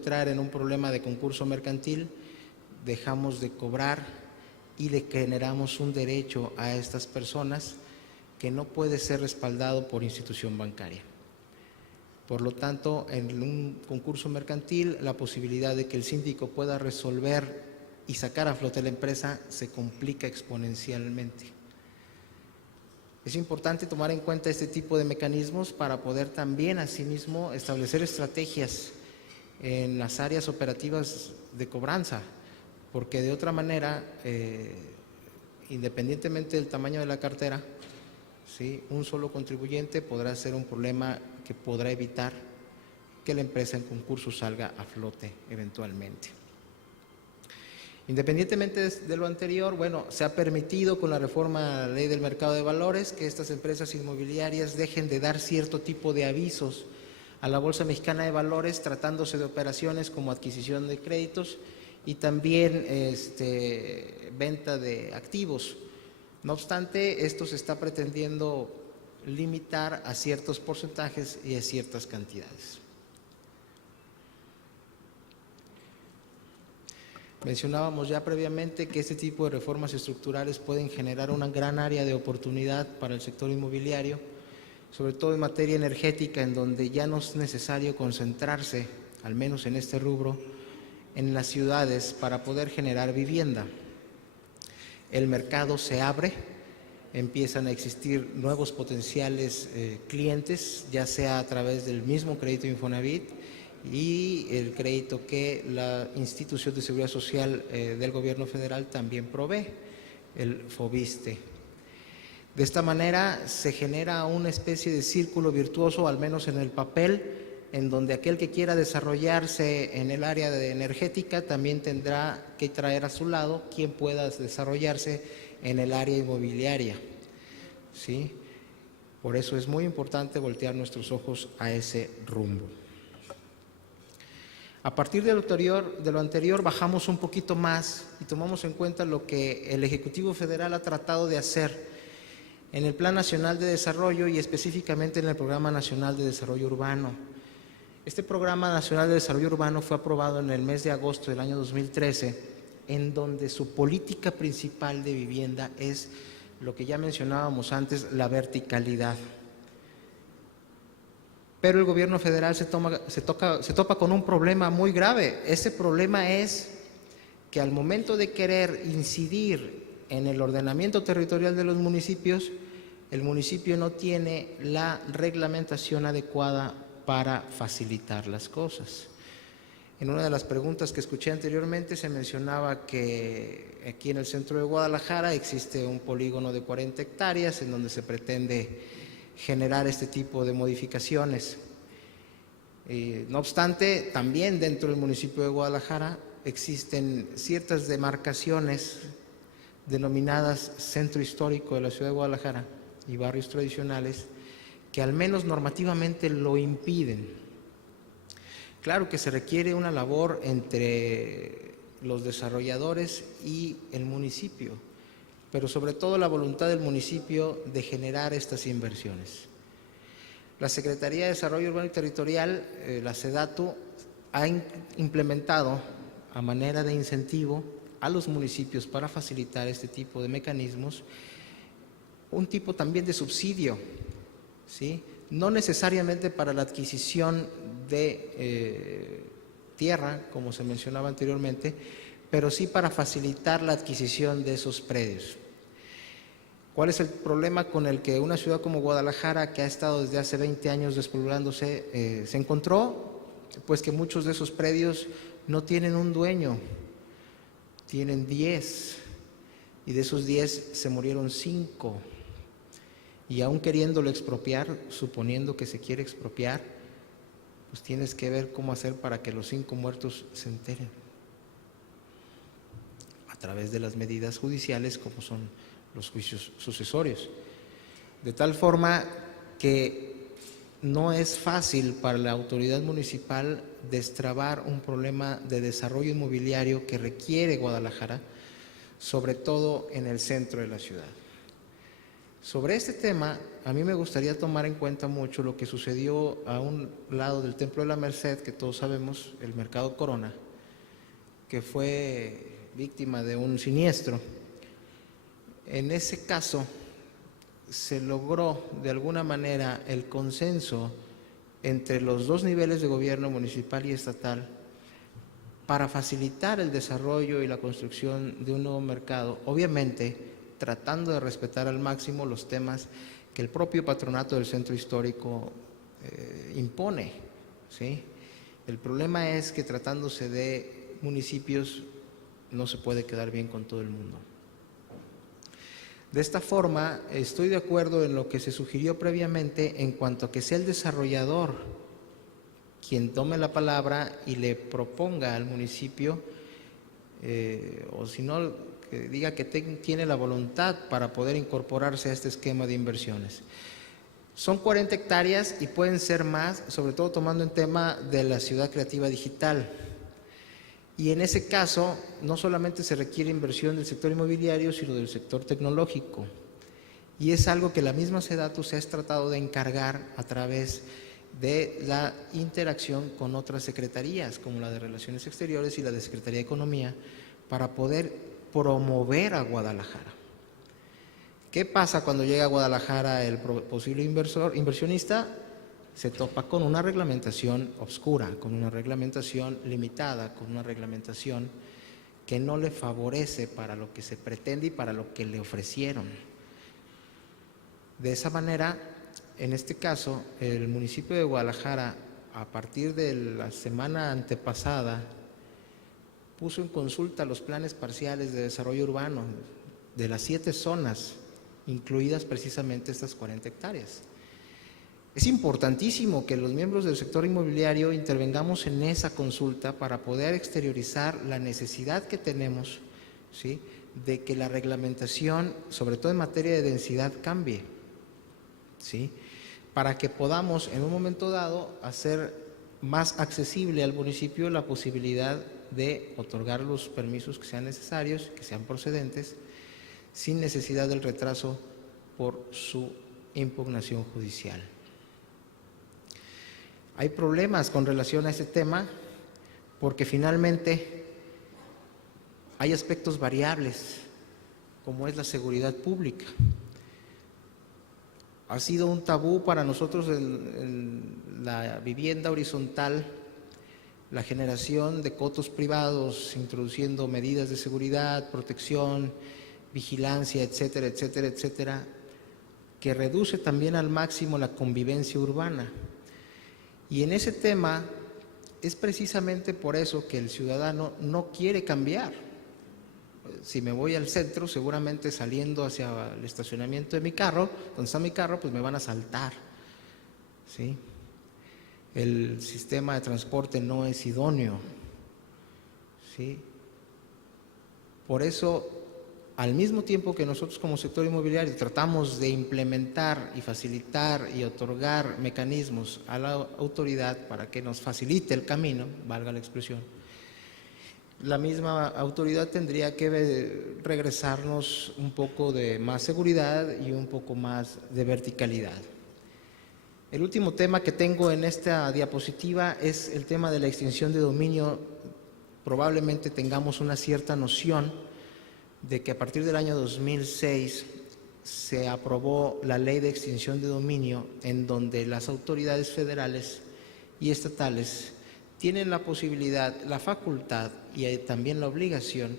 entrar en un problema de concurso mercantil, dejamos de cobrar y le generamos un derecho a estas personas que no puede ser respaldado por institución bancaria. Por lo tanto, en un concurso mercantil, la posibilidad de que el síndico pueda resolver y sacar a flote la empresa se complica exponencialmente. Es importante tomar en cuenta este tipo de mecanismos para poder también, asimismo, establecer estrategias en las áreas operativas de cobranza, porque de otra manera, independientemente del tamaño de la cartera, ¿sí?, un solo contribuyente podrá ser un problema que podrá evitar que la empresa en concurso salga a flote eventualmente. Independientemente de lo anterior, bueno, se ha permitido con la reforma a la Ley del Mercado de Valores que estas empresas inmobiliarias dejen de dar cierto tipo de avisos a la Bolsa Mexicana de Valores, tratándose de operaciones como adquisición de créditos y también venta de activos. No obstante, esto se está pretendiendo limitar a ciertos porcentajes y a ciertas cantidades. Mencionábamos ya previamente que este tipo de reformas estructurales pueden generar una gran área de oportunidad para el sector inmobiliario, sobre todo en materia energética, en donde ya no es necesario concentrarse, al menos en este rubro, en las ciudades para poder generar vivienda. El mercado se abre, empiezan a existir nuevos potenciales clientes, ya sea a través del mismo crédito Infonavit y el crédito que la Institución de Seguridad Social del Gobierno Federal también provee, el FOBISTE. De esta manera se genera una especie de círculo virtuoso, al menos en el papel, en donde aquel que quiera desarrollarse en el área de energética también tendrá que traer a su lado quien pueda desarrollarse en el área inmobiliaria, ¿sí? Por eso es muy importante voltear nuestros ojos a ese rumbo. A partir de lo anterior bajamos un poquito más y tomamos en cuenta lo que el Ejecutivo Federal ha tratado de hacer en el Plan Nacional de Desarrollo y específicamente en el Programa Nacional de Desarrollo Urbano. Este Programa Nacional de Desarrollo Urbano fue aprobado en el mes de agosto del año 2013, en donde su política principal de vivienda es lo que ya mencionábamos antes, la verticalidad. Pero el gobierno federal se topa con un problema muy grave. Ese problema es que al momento de querer incidir en el ordenamiento territorial de los municipios, el municipio no tiene la reglamentación adecuada para facilitar las cosas. En una de las preguntas que escuché anteriormente se mencionaba que aquí en el centro de Guadalajara existe un polígono de 40 hectáreas en donde se pretende generar este tipo de modificaciones. No obstante, también dentro del municipio de Guadalajara existen ciertas demarcaciones denominadas centro histórico de la ciudad de Guadalajara y barrios tradicionales que al menos normativamente lo impiden. Claro que se requiere una labor entre los desarrolladores y el municipio, pero sobre todo la voluntad del municipio de generar estas inversiones. La Secretaría de Desarrollo Urbano y Territorial, la SEDATU, ha implementado a manera de incentivo a los municipios para facilitar este tipo de mecanismos un tipo también de subsidio, ¿sí? No necesariamente para la adquisición de tierra, como se mencionaba anteriormente, pero sí para facilitar la adquisición de esos predios. ¿Cuál es el problema con el que una ciudad como Guadalajara, que ha estado desde hace 20 años despoblándose, se encontró? Pues que muchos de esos predios no tienen un dueño, tienen 10, y de esos 10 se murieron 5. Y aún queriéndolo expropiar, suponiendo que se quiere expropiar, pues tienes que ver cómo hacer para que los 5 muertos se enteren a través de las medidas judiciales como son los juicios sucesorios. De tal forma que no es fácil para la autoridad municipal destrabar un problema de desarrollo inmobiliario que requiere Guadalajara, sobre todo en el centro de la ciudad. Sobre este tema, a mí me gustaría tomar en cuenta mucho lo que sucedió a un lado del Templo de la Merced, que todos sabemos, el Mercado Corona, que fue víctima de un siniestro. En ese caso, se logró de alguna manera el consenso entre los dos niveles de gobierno, municipal y estatal, para facilitar el desarrollo y la construcción de un nuevo mercado, obviamente tratando de respetar al máximo los temas que el propio patronato del centro histórico impone, ¿sí? El problema es que tratándose de municipios no se puede quedar bien con todo el mundo. De esta forma, estoy de acuerdo en lo que se sugirió previamente en cuanto a que sea el desarrollador quien tome la palabra y le proponga al municipio, o si no, que diga que tiene la voluntad para poder incorporarse a este esquema de inversiones. Son 40 hectáreas y pueden ser más, sobre todo tomando en tema de la ciudad creativa digital. Y en ese caso, no solamente se requiere inversión del sector inmobiliario, sino del sector tecnológico. Y es algo que la misma SEDATU se ha tratado de encargar a través de la interacción con otras secretarías, como la de Relaciones Exteriores y la de Secretaría de Economía, para poder promover a Guadalajara. ¿Qué pasa cuando llega a Guadalajara el posible inversionista? Se topa con una reglamentación oscura, con una reglamentación limitada, con una reglamentación que no le favorece para lo que se pretende y para lo que le ofrecieron. De esa manera, en este caso, el municipio de Guadalajara, a partir de la semana antepasada, puso en consulta los planes parciales de desarrollo urbano de las 7 zonas, incluidas precisamente estas 40 hectáreas. Es importantísimo que los miembros del sector inmobiliario intervengamos en esa consulta para poder exteriorizar la necesidad que tenemos, ¿sí?, de que la reglamentación, sobre todo en materia de densidad, cambie, ¿sí?, para que podamos en un momento dado hacer más accesible al municipio la posibilidad de otorgar los permisos que sean necesarios, que sean procedentes, sin necesidad del retraso por su impugnación judicial. Hay problemas con relación a ese tema porque finalmente hay aspectos variables, como es la seguridad pública. Ha sido un tabú para nosotros la vivienda horizontal, la generación de cotos privados, introduciendo medidas de seguridad, protección, vigilancia, etcétera, etcétera, etcétera, que reduce también al máximo la convivencia urbana. Y en ese tema es precisamente por eso que el ciudadano no quiere cambiar. Si me voy al centro, seguramente saliendo hacia el estacionamiento de mi carro, donde está mi carro, pues me van a asaltar, ¿sí? El sistema de transporte no es idóneo, ¿sí? Por eso, al mismo tiempo que nosotros como sector inmobiliario tratamos de implementar y facilitar y otorgar mecanismos a la autoridad para que nos facilite el camino, valga la expresión, la misma autoridad tendría que regresarnos un poco de más seguridad y un poco más de verticalidad. El último tema que tengo en esta diapositiva es el tema de la extinción de dominio. Probablemente tengamos una cierta noción de que a partir del año 2006 se aprobó la ley de extinción de dominio, en donde las autoridades federales y estatales tienen la posibilidad, la facultad y también la obligación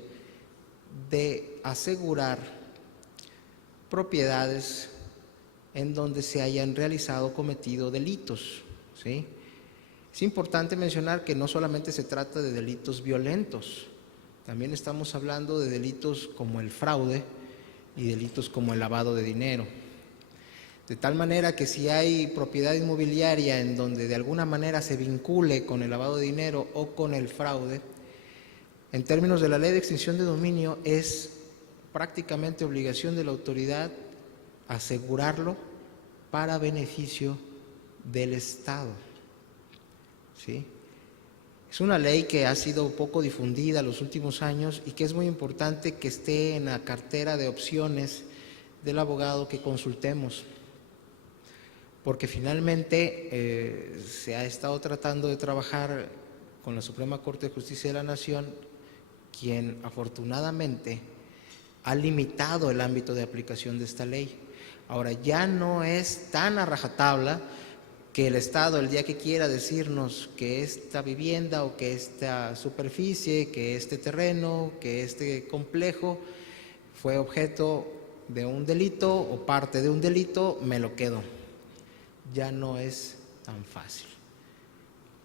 de asegurar propiedades en donde se hayan realizado o cometido delitos, ¿sí? Es importante mencionar que no solamente se trata de delitos violentos, también estamos hablando de delitos como el fraude y delitos como el lavado de dinero. De tal manera que si hay propiedad inmobiliaria en donde de alguna manera se vincule con el lavado de dinero o con el fraude, en términos de la ley de extinción de dominio es prácticamente obligación de la autoridad asegurarlo para beneficio del Estado, ¿sí? Es una ley que ha sido poco difundida en los últimos años y que es muy importante que esté en la cartera de opciones del abogado que consultemos, porque finalmente se ha estado tratando de trabajar con la Suprema Corte de Justicia de la Nación, quien afortunadamente ha limitado el ámbito de aplicación de esta ley. Ahora, ya no es tan a rajatabla que el Estado, el día que quiera decirnos que esta vivienda o que esta superficie, que este terreno, que este complejo fue objeto de un delito o parte de un delito, me lo quedo. Ya no es tan fácil.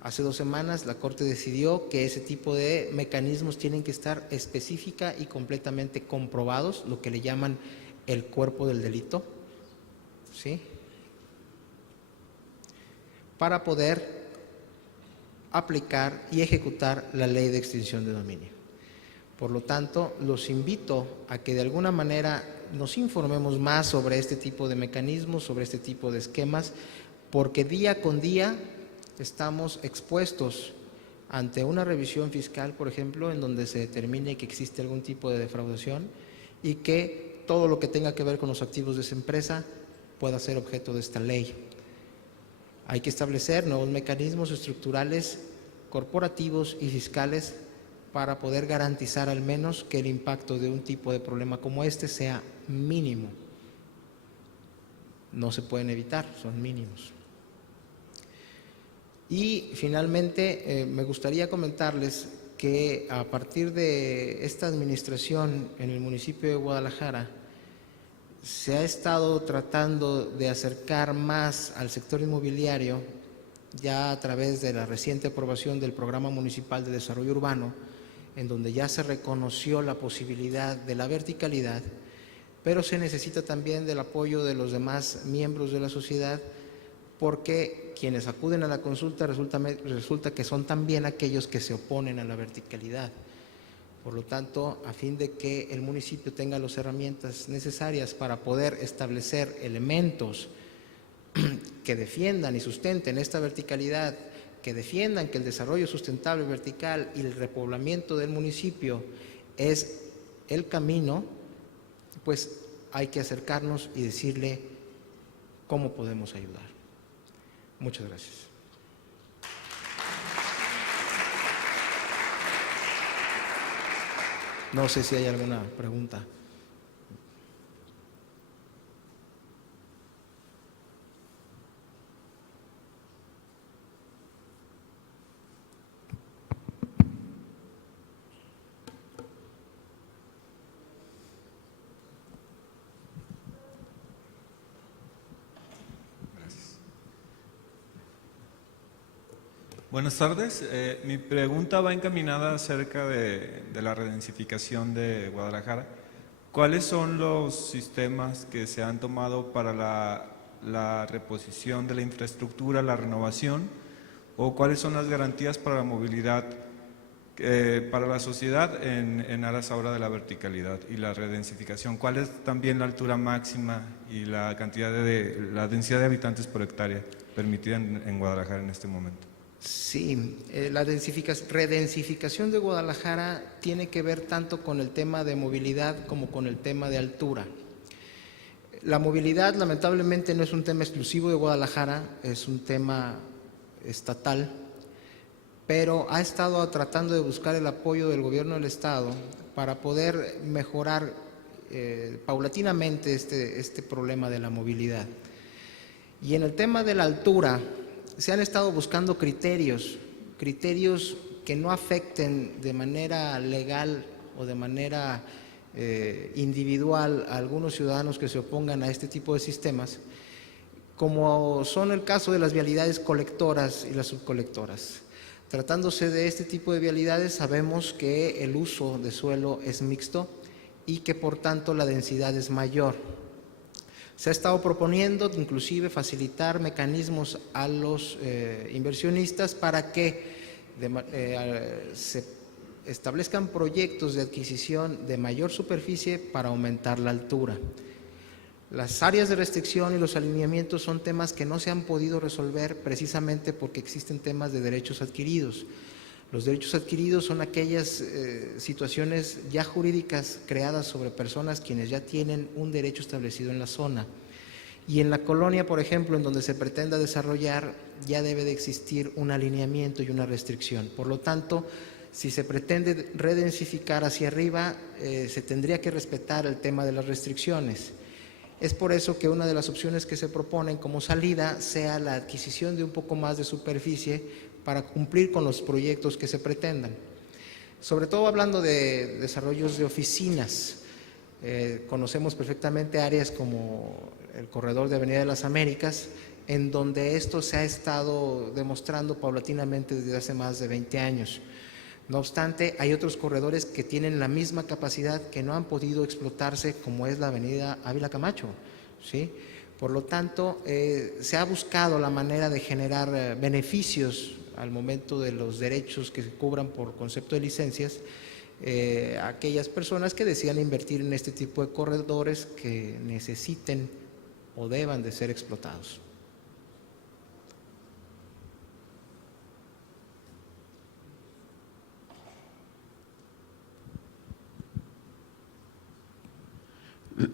Hace 2 semanas la Corte decidió que ese tipo de mecanismos tienen que estar específica y completamente comprobados, lo que le llaman el cuerpo del delito, ¿sí?, para poder aplicar y ejecutar la ley de extinción de dominio. Por lo tanto, los invito a que de alguna manera nos informemos más sobre este tipo de mecanismos, sobre este tipo de esquemas, porque día con día estamos expuestos ante una revisión fiscal, por ejemplo, en donde se determine que existe algún tipo de defraudación y que todo lo que tenga que ver con los activos de esa empresa pueda ser objeto de esta ley. Hay que establecer nuevos mecanismos estructurales, corporativos y fiscales para poder garantizar al menos que el impacto de un tipo de problema como este sea mínimo. No se pueden evitar, son mínimos. Y finalmente me gustaría comentarles que a partir de esta administración en el municipio de Guadalajara se ha estado tratando de acercar más al sector inmobiliario, ya a través de la reciente aprobación del Programa Municipal de Desarrollo Urbano, en donde ya se reconoció la posibilidad de la verticalidad, pero se necesita también del apoyo de los demás miembros de la sociedad, porque quienes acuden a la consulta resulta que son también aquellos que se oponen a la verticalidad. Por lo tanto, a fin de que el municipio tenga las herramientas necesarias para poder establecer elementos que defiendan y sustenten esta verticalidad, que defiendan que el desarrollo sustentable vertical y el repoblamiento del municipio es el camino, pues hay que acercarnos y decirle cómo podemos ayudar. Muchas gracias. No sé si hay alguna pregunta. Buenas tardes. Mi pregunta va encaminada acerca de la redensificación de Guadalajara. ¿Cuáles son los sistemas que se han tomado para la reposición de la infraestructura, la renovación? ¿O cuáles son las garantías para la movilidad para la sociedad en aras ahora de la verticalidad y la redensificación? ¿Cuál es también la altura máxima y la cantidad la densidad de habitantes por hectárea permitida en Guadalajara en este momento? Sí, la redensificación de Guadalajara tiene que ver tanto con el tema de movilidad como con el tema de altura. La movilidad lamentablemente no es un tema exclusivo de Guadalajara, es un tema estatal, pero ha estado tratando de buscar el apoyo del gobierno del estado para poder mejorar paulatinamente este problema de la movilidad. Y en el tema de la altura, se han estado buscando criterios que no afecten de manera legal o de manera individual a algunos ciudadanos que se opongan a este tipo de sistemas, como son el caso de las vialidades colectoras y las subcolectoras. Tratándose de este tipo de vialidades, sabemos que el uso de suelo es mixto y que por tanto la densidad es mayor. Se ha estado proponiendo inclusive facilitar mecanismos a los inversionistas para que se establezcan proyectos de adquisición de mayor superficie para aumentar la altura. Las áreas de restricción y los alineamientos son temas que no se han podido resolver precisamente porque existen temas de derechos adquiridos. Los derechos adquiridos son aquellas situaciones ya jurídicas creadas sobre personas quienes ya tienen un derecho establecido en la zona. Y en la colonia, por ejemplo, en donde se pretenda desarrollar, ya debe de existir un alineamiento y una restricción. Por lo tanto, si se pretende redensificar hacia arriba, se tendría que respetar el tema de las restricciones. Es por eso que una de las opciones que se proponen como salida sea la adquisición de un poco más de superficie para cumplir con los proyectos que se pretendan. Sobre todo hablando de desarrollos de oficinas, conocemos perfectamente áreas como el corredor de Avenida de las Américas, en donde esto se ha estado demostrando paulatinamente desde hace más de 20 años. No obstante, hay otros corredores que tienen la misma capacidad que no han podido explotarse, como es la Avenida Ávila Camacho, ¿sí? Por lo tanto, se ha buscado la manera de generar beneficios al momento de los derechos que se cubran por concepto de licencias, a aquellas personas que decidan invertir en este tipo de corredores que necesiten o deban de ser explotados.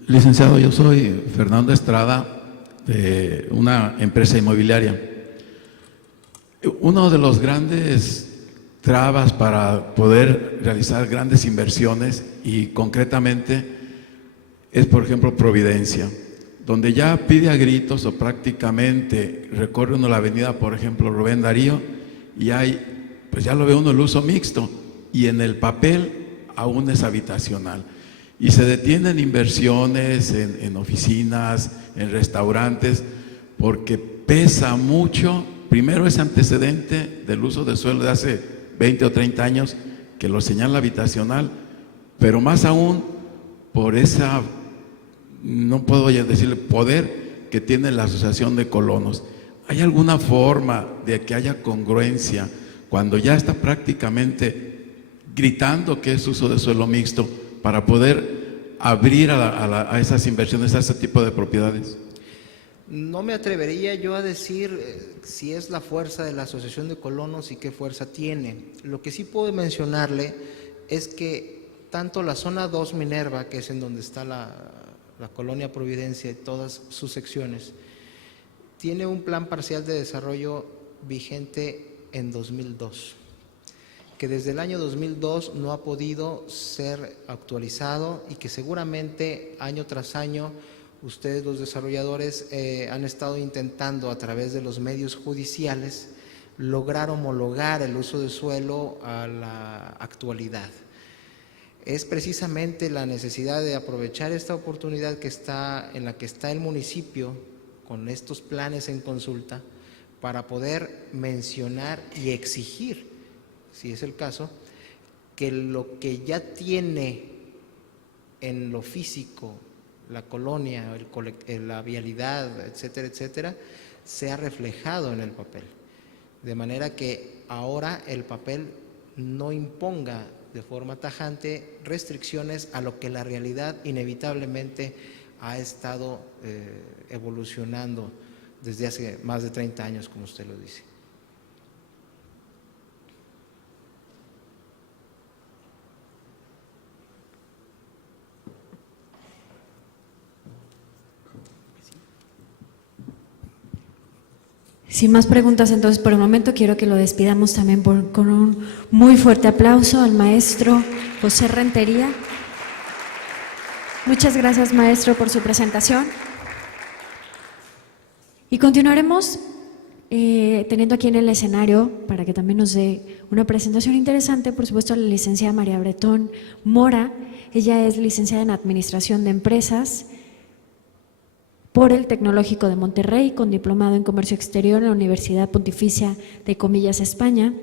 Licenciado, yo soy Fernando Estrada, de una empresa inmobiliaria. Uno de los grandes trabas para poder realizar grandes inversiones, y concretamente es, por ejemplo, Providencia, donde ya pide a gritos, o prácticamente recorre uno la avenida, por ejemplo, Rubén Darío, y hay, pues ya lo ve uno, el uso mixto, y en el papel aún es habitacional. Y se detienen inversiones en oficinas, en restaurantes, porque pesa mucho, primero, ese antecedente del uso de suelo de hace 20 o 30 años, que lo señala habitacional, pero más aún por esa, no puedo decirle, poder que tiene la Asociación de Colonos. ¿Hay alguna forma de que haya congruencia cuando ya está prácticamente gritando que es uso de suelo mixto, para poder abrir a esas inversiones, a ese tipo de propiedades? No me atrevería yo a decir si es la fuerza de la Asociación de Colonos y qué fuerza tiene. Lo que sí puedo mencionarle es que tanto la zona 2 Minerva, que es en donde está la colonia Providencia y todas sus secciones, tiene un plan parcial de desarrollo vigente en 2002. Que desde el año 2002 no ha podido ser actualizado y que seguramente año tras año ustedes, los desarrolladores, han estado intentando a través de los medios judiciales lograr homologar el uso de suelo a la actualidad. Es precisamente la necesidad de aprovechar esta oportunidad en la que está el municipio con estos planes en consulta para poder mencionar y exigir, si es el caso, que lo que ya tiene en lo físico la colonia, la vialidad, etcétera, etcétera, sea reflejado en el papel. De manera que ahora el papel no imponga de forma tajante restricciones a lo que la realidad inevitablemente ha estado evolucionando desde hace más de 30 años, como usted lo dice. Sin más preguntas, entonces, por el momento quiero que lo despidamos también con un muy fuerte aplauso al maestro José Rentería. Muchas gracias, maestro, por su presentación. Y continuaremos teniendo aquí en el escenario, para que también nos dé una presentación interesante, por supuesto, la licenciada María Bretón Mora. Ella es licenciada en Administración de Empresas por el Tecnológico de Monterrey, con diplomado en Comercio Exterior en la Universidad Pontificia de Comillas, España.